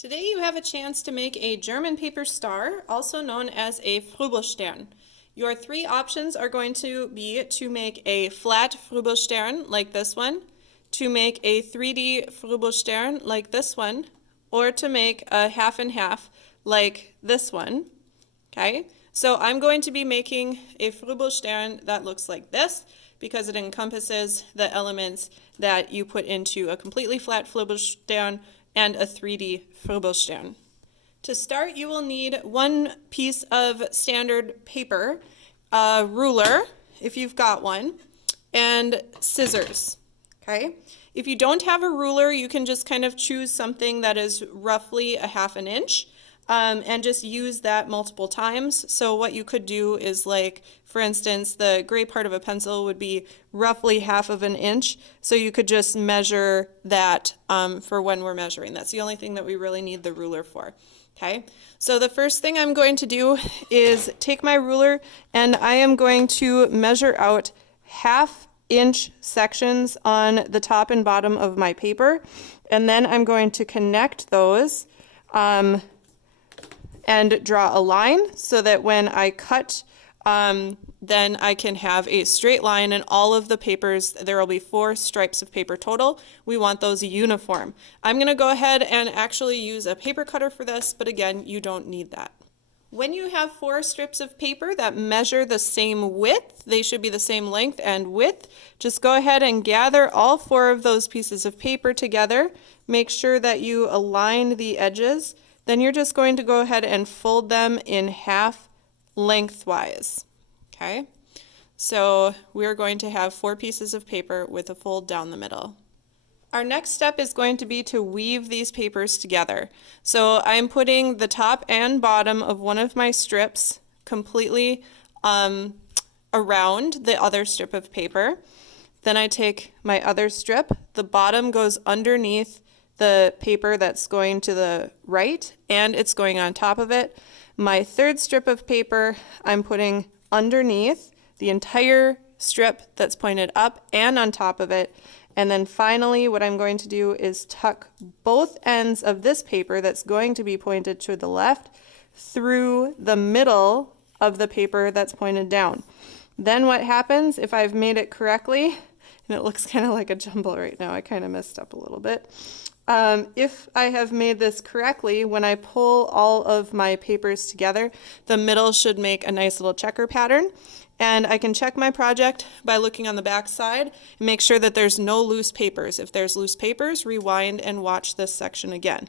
Today you have a chance to make a German paper star, also known as a Frübelstern. Your three options are going to be to make a flat Frübelstern like this one, to make a 3D Frübelstern like this one, or to make a half and half like this one. Okay, so I'm going to be making a Frübelstern that looks like this because it encompasses the elements that you put into a completely flat Frübelstern and a 3D Frübelstern. To start, you will need one piece of standard paper, a ruler, if you've got one, and scissors, okay? If you don't have a ruler, you can just kind of choose something that is roughly a half an inch, and just use that multiple times. So what you could do is, like, for instance, the gray part of a pencil would be roughly half of an inch. So you could just measure that for when we're measuring. That's the only thing that we really need the ruler for. Okay, so the first thing I'm going to do is take my ruler and I am going to measure out half-inch sections on the top and bottom of my paper. And then I'm going to connect those and draw a line so that when I cut, then I can have a straight line, and all of the papers, there will be 4 stripes of paper total. We want those uniform. I'm going to go ahead and actually use a paper cutter for this, but again, you don't need that. When you have 4 strips of paper that measure the same width, they should be the same length and width, just go ahead and gather all 4 of those pieces of paper together. Make sure that you align the edges. Then you're just going to go ahead and fold them in half lengthwise. Okay, so we're going to have 4 pieces of paper with a fold down the middle. Our next step is going to be to weave these papers together. So I'm putting the top and bottom of one of my strips completely around the other strip of paper. Then I take my other strip, the bottom goes underneath the paper that's going to the right, and it's going on top of it. My third strip of paper, I'm putting underneath the entire strip that's pointed up and on top of it. And then finally, what I'm going to do is tuck both ends of this paper that's going to be pointed to the left through the middle of the paper that's pointed down. Then what happens if I've made it correctly, and it looks kind of like a jumble right now, I kind of messed up a little bit. If I have made this correctly, when I pull all of my papers together, the middle should make a nice little checker pattern. And I can check my project by looking on the back side and make sure that there's no loose papers. If there's loose papers, rewind and watch this section again.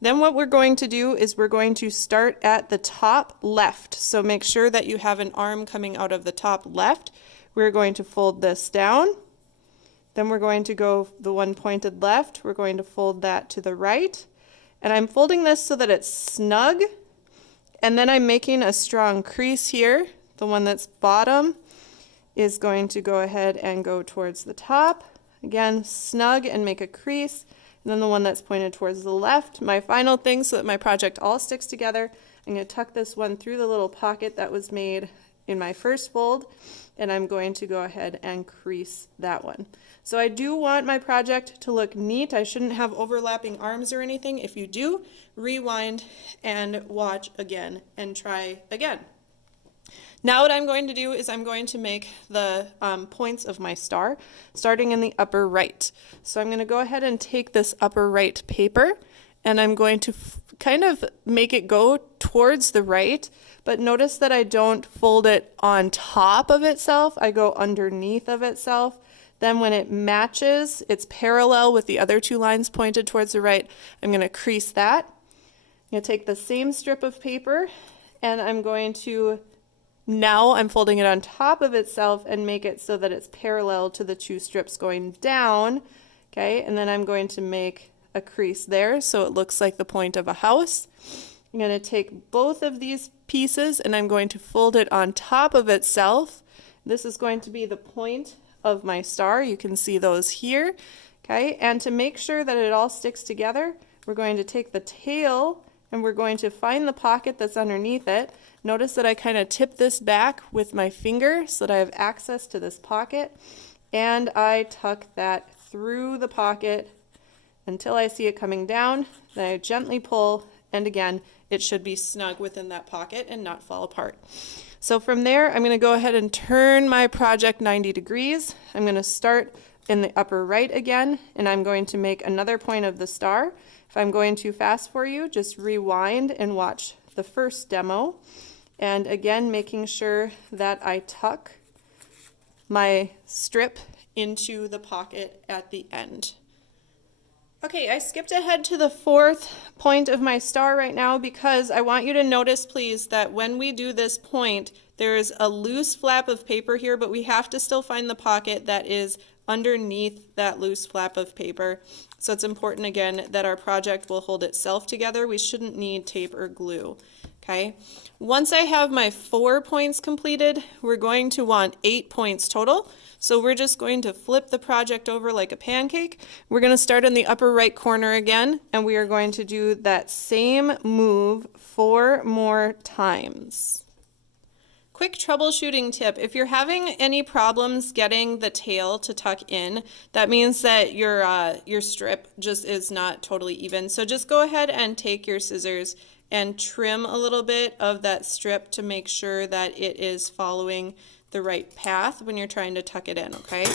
Then what we're going to do is we're going to start at the top left. So make sure that you have an arm coming out of the top left. We're going to fold this down. Then we're going to go the one pointed left. We're going to fold that to the right. And I'm folding this so that it's snug. And then I'm making a strong crease here. The one that's bottom is going to go ahead and go towards the top. Again, snug and make a crease. And then the one that's pointed towards the left. My final thing, so that my project all sticks together, I'm going to tuck this one through the little pocket that was made in my first fold, and I'm going to go ahead and crease that one. So I do want my project to look neat. I shouldn't have overlapping arms or anything. If you do, rewind and watch again and try again. Now what I'm going to do is I'm going to make the points of my star, starting in the upper right. So I'm going to go ahead and take this upper right paper, and I'm going to kind of make it go towards the right, but notice that I don't fold it on top of itself. I go underneath of itself. Then when it matches, it's parallel with the other 2 lines pointed towards the right. I'm going to crease that. I'm going to take the same strip of paper, and I'm going to, now I'm folding it on top of itself and make it so that it's parallel to the 2 strips going down. Okay, and then I'm going to make a crease there so it looks like the point of a house. I'm going to take both of these pieces and I'm going to fold it on top of itself. This is going to be the point of my star. You can see those here. Okay, and to make sure that it all sticks together, we're going to take the tail and we're going to find the pocket that's underneath it. Notice that I kind of tip this back with my finger so that I have access to this pocket, and I tuck that through the pocket until I see it coming down. Then I gently pull, and again, it should be snug within that pocket and not fall apart. So from there, I'm going to go ahead and turn my project 90 degrees. I'm going to start in the upper right again, and I'm going to make another point of the star. If I'm going too fast for you, just rewind and watch the first demo. And again, making sure that I tuck my strip into the pocket at the end. Okay, I skipped ahead to the fourth point of my star right now because I want you to notice, please, that when we do this point, there is a loose flap of paper here, but we have to still find the pocket that is underneath that loose flap of paper. So it's important, again, that our project will hold itself together. We shouldn't need tape or glue. Okay, once I have my 4 points completed, we're going to want 8 points total. So we're just going to flip the project over like a pancake. We're going to start in the upper right corner again, and we are going to do that same move 4 more times. Quick troubleshooting tip: if you're having any problems getting the tail to tuck in, that means that your strip just is not totally even. So just go ahead and take your scissors and trim a little bit of that strip to make sure that it is following the right path when you're trying to tuck it in, okay?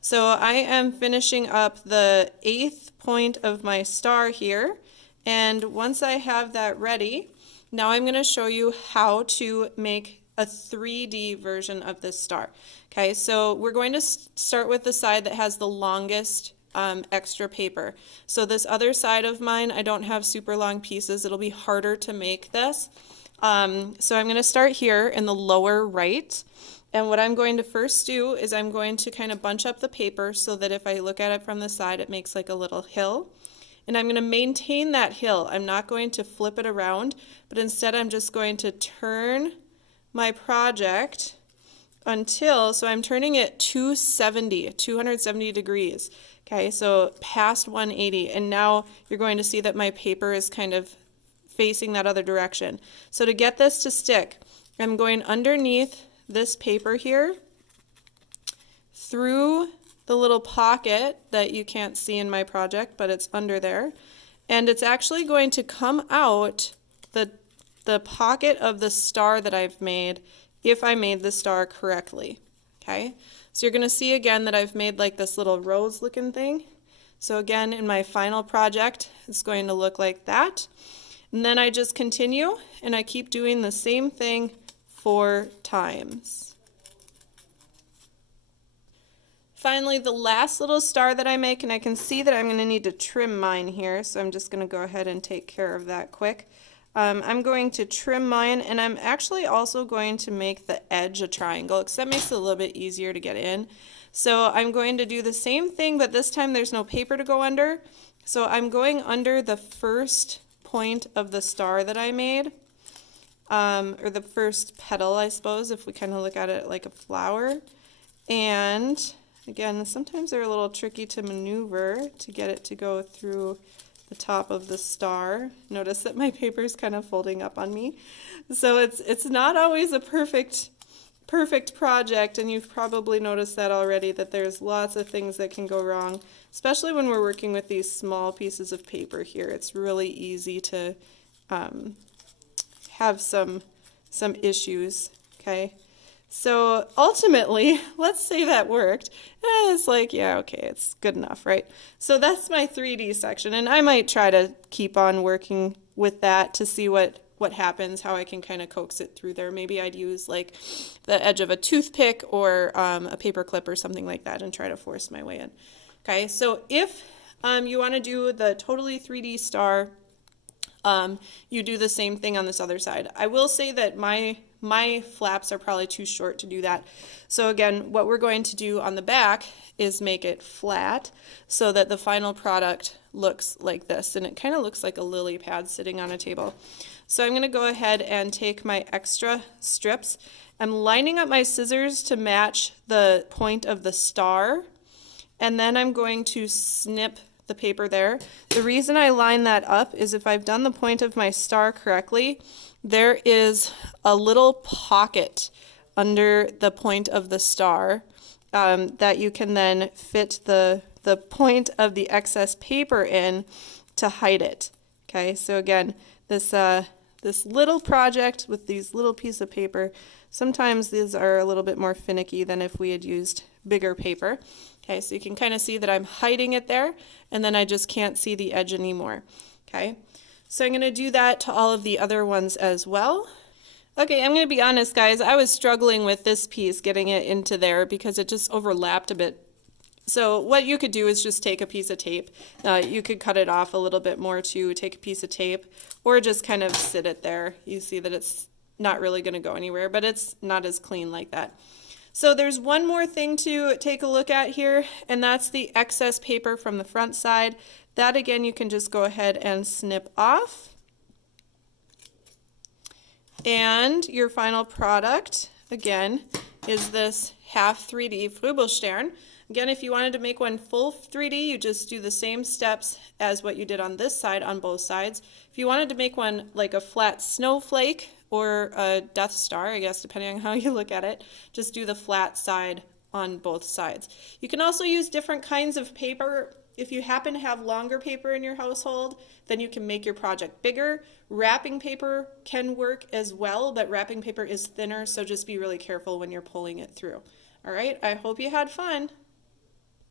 So I am finishing up the 8th point of my star here, and once I have that ready, now I'm going to show you how to make a 3D version of this star. Okay, so we're going to start with the side that has the longest extra paper. So this other side of mine, I don't have super long pieces. It'll be harder to make this. So I'm going to start here in the lower right. And what I'm going to first do is I'm going to kind of bunch up the paper so that if I look at it from the side, it makes like a little hill. And I'm going to maintain that hill. I'm not going to flip it around, but instead I'm just going to turn my project until, so I'm turning it 270 degrees. Okay, so past 180, and now you're going to see that my paper is kind of facing that other direction. So to get this to stick, I'm going underneath this paper here, through the little pocket that you can't see in my project, but it's under there, and it's actually going to come out the pocket of the star that I've made if I made the star correctly. Okay, so you're going to see again that I've made like this little rose looking thing. So again, in my final project, it's going to look like that. And then I just continue and I keep doing the same thing 4 times. Finally, the last little star that I make, and I can see that I'm going to need to trim mine here, so I'm just going to go ahead and take care of that quick. I'm going to trim mine, and I'm actually also going to make the edge a triangle because that makes it a little bit easier to get in. So I'm going to do the same thing, but this time there's no paper to go under. So I'm going under the first point of the star that I made, or the first petal, I suppose, if we kind of look at it like a flower. And again, sometimes they're a little tricky to maneuver to get it to go through the top of the star. Notice that my paper is kind of folding up on me. So it's not always a perfect project, and you've probably noticed that already, that there's lots of things that can go wrong, especially when we're working with these small pieces of paper here. It's really easy to have some issues, okay? So ultimately, let's say that worked. It's like, yeah, okay, it's good enough, right? So that's my 3D section, and I might try to keep on working with that to see what happens, how I can kind of coax it through there. Maybe I'd use like the edge of a toothpick or a paper clip or something like that and try to force my way in. Okay, so if you want to do the totally 3D star, you do the same thing on this other side. I will say that my flaps are probably too short to do that. So again, what we're going to do on the back is make it flat so that the final product looks like this, and it kind of looks like a lily pad sitting on a table. So I'm going to go ahead and take my extra strips. I'm lining up my scissors to match the point of the star, and then I'm going to snip the paper there. The reason I line that up is if I've done the point of my star correctly, there is a little pocket under the point of the star that you can then fit the the point of the excess paper in to hide it. Okay, so again, this little project with these little piece of paper, sometimes these are a little bit more finicky than if we had used bigger paper. Okay, so you can kind of see that I'm hiding it there, and then I just can't see the edge anymore. Okay, so I'm going to do that to all of the other ones as well. Okay, I'm going to be honest, guys, I was struggling with this piece, getting it into there because it just overlapped a bit. So what you could do is just take a piece of tape. You could cut it off a little bit more too, take a piece of tape, or just kind of sit it there. You see that it's not really going to go anywhere, but it's not as clean like that. So there's one more thing to take a look at here, and that's the excess paper from the front side. That again, you can just go ahead and snip off. And your final product, again, is this half 3D Frühbuchstern. Again, if you wanted to make one full 3D, you just do the same steps as what you did on this side on both sides. If you wanted to make one like a flat snowflake or a Death Star, I guess, depending on how you look at it, just do the flat side on both sides. You can also use different kinds of paper. If you happen to have longer paper in your household, then you can make your project bigger. Wrapping paper can work as well, but wrapping paper is thinner, so just be really careful when you're pulling it through. All right, I hope you had fun.